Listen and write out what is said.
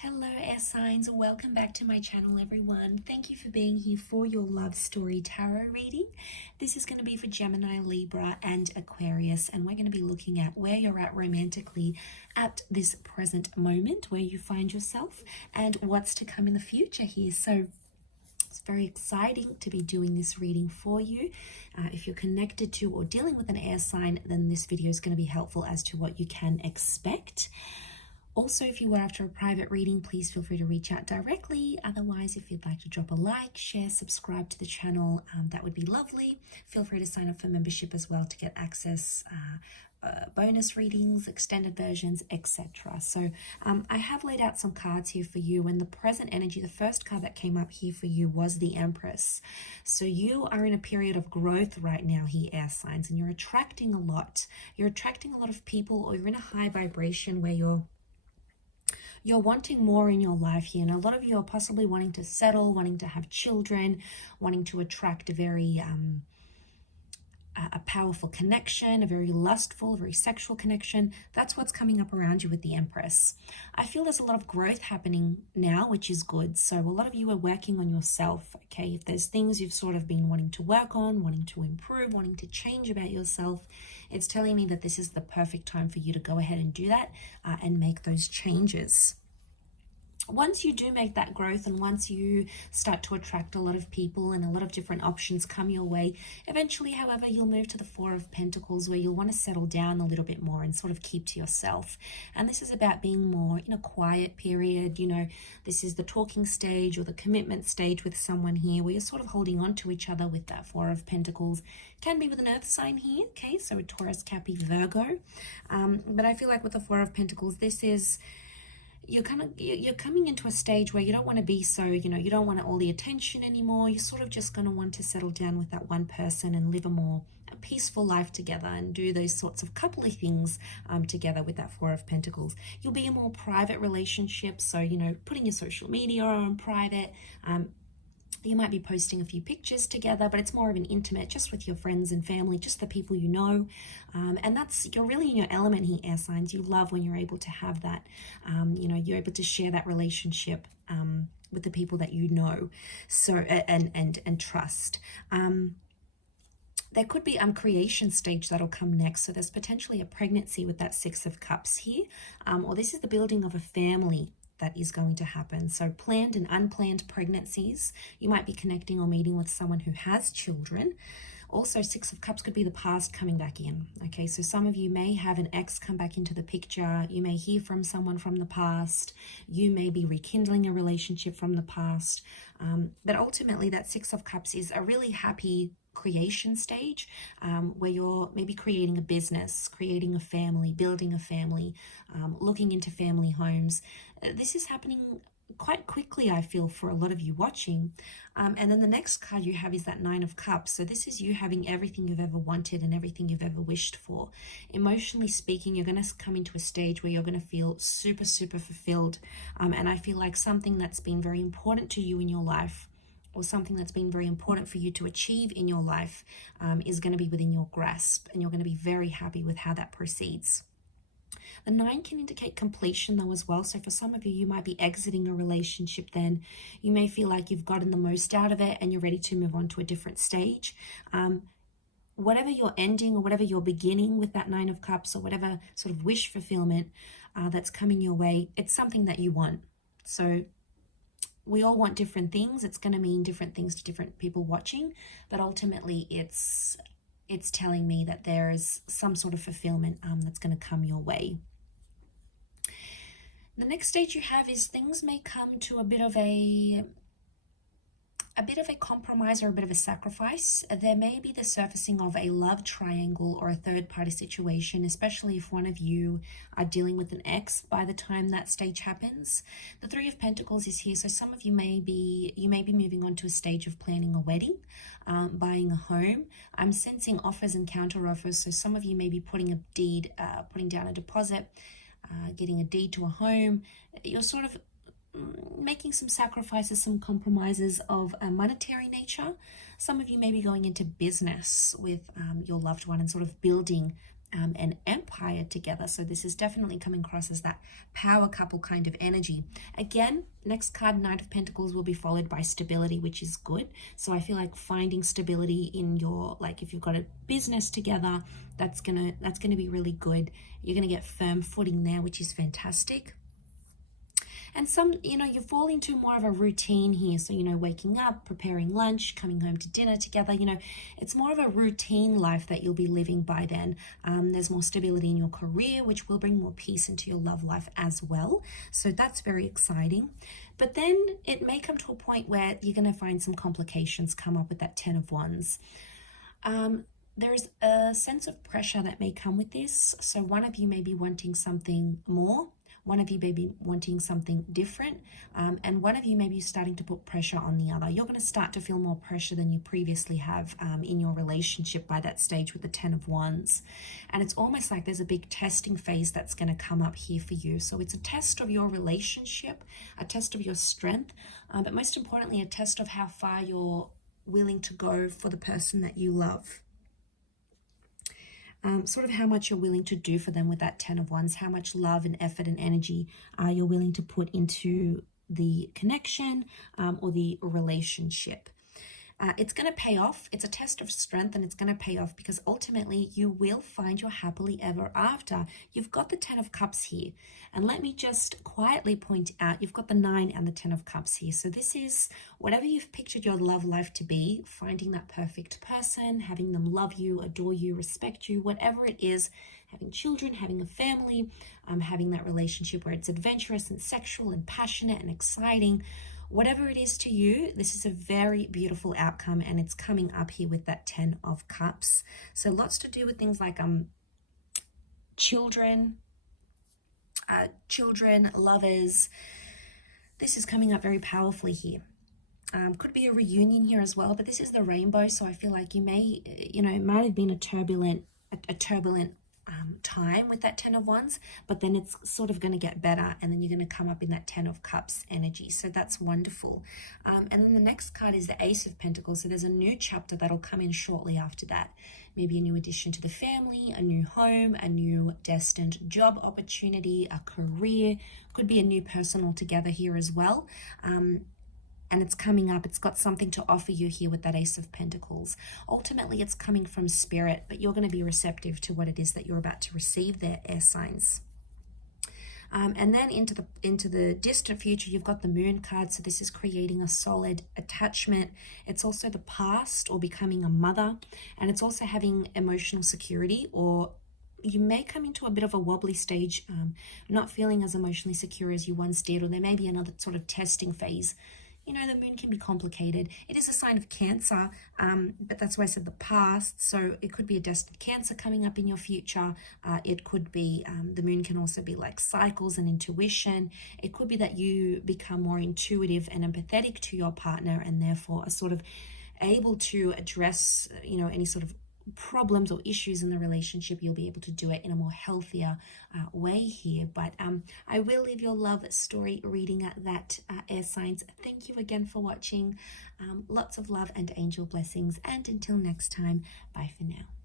Hello air signs, welcome back to my channel everyone. Thank you for being here for your love story tarot reading. This is going to be for Gemini, Libra and Aquarius, and we're going to be looking at where you're at romantically at this present moment, where you find yourself and what's to come in the future here. So it's very exciting to be doing this reading for you. If you're connected to or dealing with an air sign, then this video is going to be helpful as to what you can expect. Also, if you were after a private reading, please feel free to reach out directly. Otherwise, if you'd like to drop a like, share, subscribe to the channel, that would be lovely. Feel free to sign up for membership as well to get access, bonus readings, extended versions, etc. So I have laid out some cards here for you, and the present energy, the first card that came up here for you was the Empress. So you are in a period of growth right now here, air signs, and you're attracting a lot. You're attracting a lot of people, or you're in a high vibration where you're wanting more in your life here, and a lot of you are possibly wanting to settle, wanting to have children, wanting to attract a very a powerful connection, a very lustful, a very sexual connection. That's what's coming up around you with the Empress. I feel there's a lot of growth happening now, which is good. So a lot of you are working on yourself, okay? If there's things you've sort of been wanting to work on, wanting to improve, wanting to change about yourself, it's telling me that this is the perfect time for you to go ahead and do that and make those changes. Once you do make that growth, and once you start to attract a lot of people and a lot of different options come your way, eventually, however, you'll move to the Four of Pentacles, where you'll want to settle down a little bit more and sort of keep to yourself. And this is about being more in a quiet period. You know, this is the talking stage or the commitment stage with someone here, where you're sort of holding on to each other with that Four of Pentacles. Can be with an earth sign here, okay, so a Taurus, Cappy, Virgo. But I feel like with the Four of Pentacles, this is, you're coming into a stage where you don't want to be so, you don't want all the attention anymore. You're sort of just going to want to settle down with that one person and live a peaceful life together and do those sorts of couple-y things together with that Four of Pentacles. You'll be in more private relationships, so, putting your social media on private. You might be posting a few pictures together, but it's more of an intimate, just with your friends and family, just the people you know. And you're really in your element here, air signs. You love when you're able to have that, you're able to share that relationship with the people that you know, so and trust. There could be creation stage that'll come next. So there's potentially a pregnancy with that Six of Cups here, or this is the building of a family that is going to happen. So planned and unplanned pregnancies. You might be connecting or meeting with someone who has children. Also, Six of Cups could be the past coming back in. Okay, so some of you may have an ex come back into the picture. You may hear from someone from the past. You may be rekindling a relationship from the past. But ultimately, that Six of Cups is a really happy creation stage, where you're maybe creating a business, creating a family, building a family, looking into family homes. This is happening quite quickly, I feel, for a lot of you watching. And then the next card you have is that Nine of Cups. So this is you having everything you've ever wanted and everything you've ever wished for. Emotionally speaking, you're going to come into a stage where you're going to feel super, super fulfilled. And I feel like something that's been very important to you in your life, or something that's been very important for you to achieve in your life, is going to be within your grasp, and you're going to be very happy with how that proceeds. The 9 can indicate completion though as well. So for some of you, you might be exiting a relationship then. You may feel like you've gotten the most out of it and you're ready to move on to a different stage. Whatever you're ending or whatever you're beginning with that Nine of Cups, or whatever sort of wish fulfillment that's coming your way, it's something that you want. So we all want different things. It's going to mean different things to different people watching, but ultimately it's telling me that there is some sort of fulfillment that's going to come your way. The next stage you have is things may come to a bit of a compromise or a bit of a sacrifice. There may be the surfacing of a love triangle or a third party situation, especially if one of you are dealing with an ex by the time that stage happens. The Three of Pentacles is here, so some of you may be moving on to a stage of planning a wedding, buying a home. I'm sensing offers and counter offers, so some of you may be putting down a deposit, getting a deed to a home. You're sort of making some sacrifices, some compromises of a monetary nature. Some of you may be going into business with your loved one and sort of building and empire together. So this is definitely coming across as that power couple kind of energy. Again, next card, Knight of Pentacles, will be followed by stability, which is good. So I feel like finding stability in your, like if you've got a business together, that's gonna be really good. You're gonna get firm footing there, which is fantastic. And some, you fall into more of a routine here. So, waking up, preparing lunch, coming home to dinner together, it's more of a routine life that you'll be living by then. There's more stability in your career, which will bring more peace into your love life as well. So that's very exciting. But then it may come to a point where you're going to find some complications come up with that 10 of Wands. There's a sense of pressure that may come with this. So one of you may be wanting something more. One of you may be wanting something different, and one of you may be starting to put pressure on the other. You're going to start to feel more pressure than you previously have in your relationship by that stage with the 10 of Wands. And it's almost like there's a big testing phase that's going to come up here for you. So it's a test of your relationship, a test of your strength, but most importantly, a test of how far you're willing to go for the person that you love. Sort of how much you're willing to do for them with that 10 of Wands, how much love and effort and energy you're willing to put into the connection or the relationship. It's going to pay off. It's a test of strength, and it's going to pay off because ultimately you will find your happily ever after. You've got the 10 of Cups here. And let me just quietly point out, you've got the 9 and the 10 of Cups here. So this is whatever you've pictured your love life to be, finding that perfect person, having them love you, adore you, respect you, whatever it is, having children, having a family, having that relationship where it's adventurous and sexual and passionate and exciting. Whatever it is to you, this is a very beautiful outcome, and it's coming up here with that 10 of Cups. So lots to do with things like children, lovers. This is coming up very powerfully here. Could be a reunion here as well, but this is the rainbow, so I feel like you may, it might have been a turbulent time with that 10 of Wands, but then it's sort of going to get better, and then you're going to come up in that 10 of Cups energy. So that's wonderful. And then the next card is the Ace of Pentacles. So there's a new chapter that'll come in shortly after that. Maybe a new addition to the family, a new home, a new destined job opportunity, a career. Could be a new person altogether here as well. And it's coming up. It's got something to offer you here with that Ace of Pentacles. Ultimately, it's coming from spirit, but you're going to be receptive to what it is that you're about to receive there, air signs. And then into the distant future, you've got the Moon card. So this is creating a solid attachment. It's also the past or becoming a mother. And it's also having emotional security, or you may come into a bit of a wobbly stage, not feeling as emotionally secure as you once did, or there may be another sort of testing phase. The moon can be complicated. It is a sign of Cancer, but that's why I said the past. So it could be a destined Cancer coming up in your future. It could be, the moon can also be like cycles and intuition. It could be that you become more intuitive and empathetic to your partner, and therefore are sort of able to address, any sort of problems or issues in the relationship. You'll be able to do it in a more healthier way here. But I will leave your love story reading at that, air signs. Thank you again for watching. Lots of love and angel blessings, and until next time, bye for now.